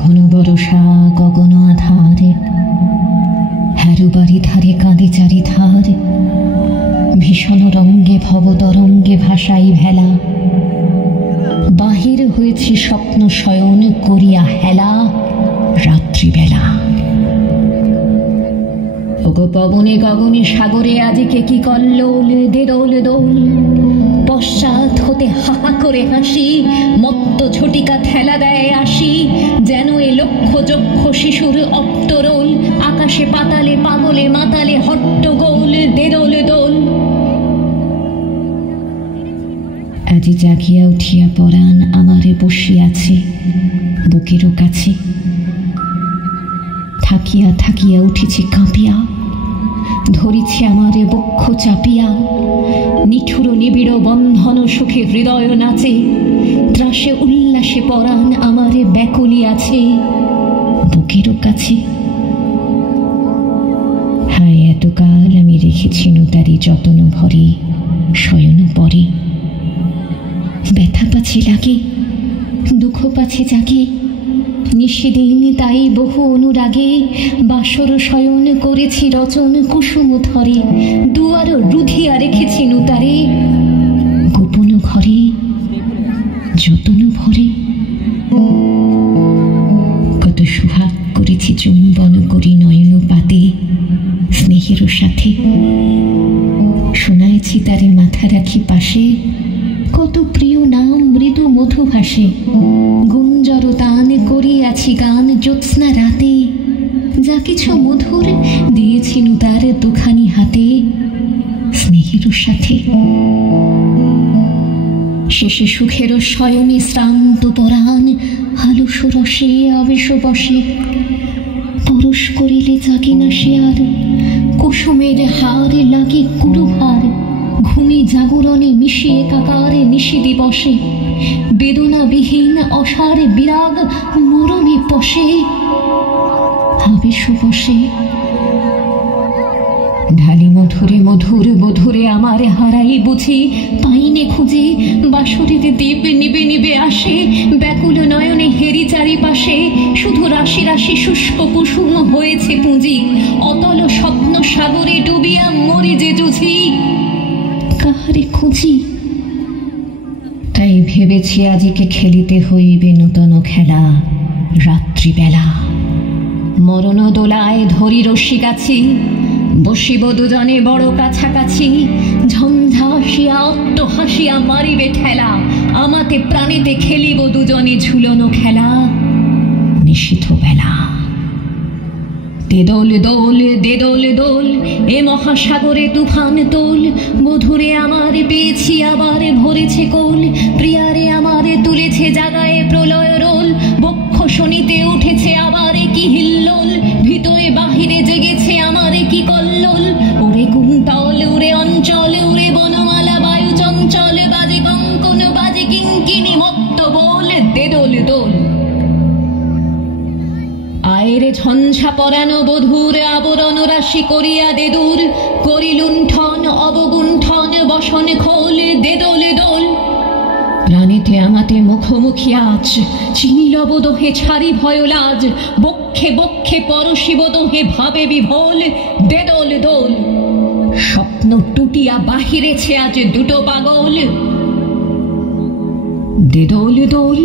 ঘন বরষা গগন আধার, হ্যারু বাড়ি ধারে কাঁদে চারিধার। ভীষণ রঙ্গে ভবতরঙ্গে ভাসাই ভেলা, বাহির হয়েছে স্বপ্ন শয়ন করিয়া হেলা রাত্রিবেলা। ওগো পবনে গগনে সাগরে আজিকে কি কল্লোল, দে দোল দোল। পশ্চাৎ হতে হাহা করে হাসি, মত্ত ঝটিকা ঠেলা দেয় আসি। যেন এ লক্ষ যক্ষ শিশুর অপ্তরোল, আকাশে পাতালে পাগলে মাতালে হট্টগোল, দে দোল দোল। আজি জাগিয়া উঠিয়া পরাণ আমারে বসিয়াছে বুকেরও কাছে। থাকিয়া থাকিয়া উঠেছে কাঁপিয়া, ধরিছে আমারে বক্ষ চাপিয়া। নিঠুর নিবিড় বন্ধন সুখে হৃদয় নাচে, ত্রাসে উল্লাসে পরাণ আমারে ব্যাকুলিয়াছে বুকেরও কাছে। হায় এতকাল আমি রেখেছি তারি যতন ভরে শয়ন পরে। ব্যথা পাছে লাগে, দুঃখ পাছে জাগে, নিষেদিন তাই বহু অনুরাগে। বাসর শয়ন করেছি রচন কুসুম ধরে, দুয়ার রুধিয়া রেখেছি নুতারে গোপন ঘরে যতন ভরে। কত সুহাগ করেছি চুম্বন করি নয়ন পাতে স্নেহের সাথে। শোনাইছি তারে মাথা রাখি পাশে, কত প্রিয় নাম মৃদু মধু ভাসে। গুঞ্জর তান করিয়াছি গান জ্যোৎস্না রাতে, যা কিছু মধুর দিয়েছি তার দুখানি হাতে স্নেহের সাথে। শেষে সুখের শয়নে শ্রান্ত পরাণ আলস রসে আবেশ বসে। পরশ করিলে জাগে না সে আর, কুসুমের হার লাগে কুরুভার। ঘুমে জাগরণে মিশে একাকারে নিশি দিবসে, বেদনাবিহীন অসার বিরাগ মরণে পশে আবেশ বসে। ঢালি মধুরে মধুর বধুরে আমারে হারাই বুঝি, পাইনে খুঁজে বাঁশরীর দেব নিবে নিবে আসে। ব্যাকুল নয়নে হেরি চারিপাশে, শুধু রাশি রাশি শুষ্ক কুসুম হয়েছে পুঁজি। অতল স্বপ্ন সাগরে ডুবিয়া মরে যে জুঝি, কাহারে খুঁজি। তাই ভেবেছি আজিকে খেলিতে হইবে নূতন খেলা রাত্রিবেলা। মরণ দোলায় ধরি রশি গাছি, বসিব দুজনে বড় কাছাকাছি। ঝঞ্ঝা আসিয়া অট্ট হাসিয়া মারিবে ঠেলা, আমাতে প্রাণীতে খেলিব দুজনে ঝুলনো খেলা নিশীথ বেলা। দে দোল দোল দে দোল দোল, এ মহাসাগরে তুফান তোল। মধুরে আমারে পেয়েছি আবার ভরেছে কোল, প্রিয়ারে আমারে তুলেছে জাগায় প্রলয় রোল। বক্ষ শনিতে উঠেছে আবারে কি হিল্লোল, ভিতরে বাহিরে জেগেছে আমারে কি কল্লোল। ওরে কুন্তল উড়ে অঞ্চল উড়ে বনমালা বায়ু চঞ্চল, বাজে কঙ্কন বাজে কিঙ্কিনি মত্ত বোল, দে দোল দোল। আয়েরে ঝঞ্ঝা পরানো বধূর আবরণ রাশি করিয়া দে দূর। করি লুণ্ঠন অবগুণ্ঠন বসন খোল, দে দোল দোল। প্রাণীতে আমাতে মুখোমুখি আজ, চিনিল বোধহে ছাড়ি ভয় লাজ। বক্ষে বক্ষে পরশিব দোহে ভাবে বিভোল, দে দোল দোল। স্বপ্ন টুটিয়া বাহিরেছে আজ দুটো পাগল, দে দোল দোল।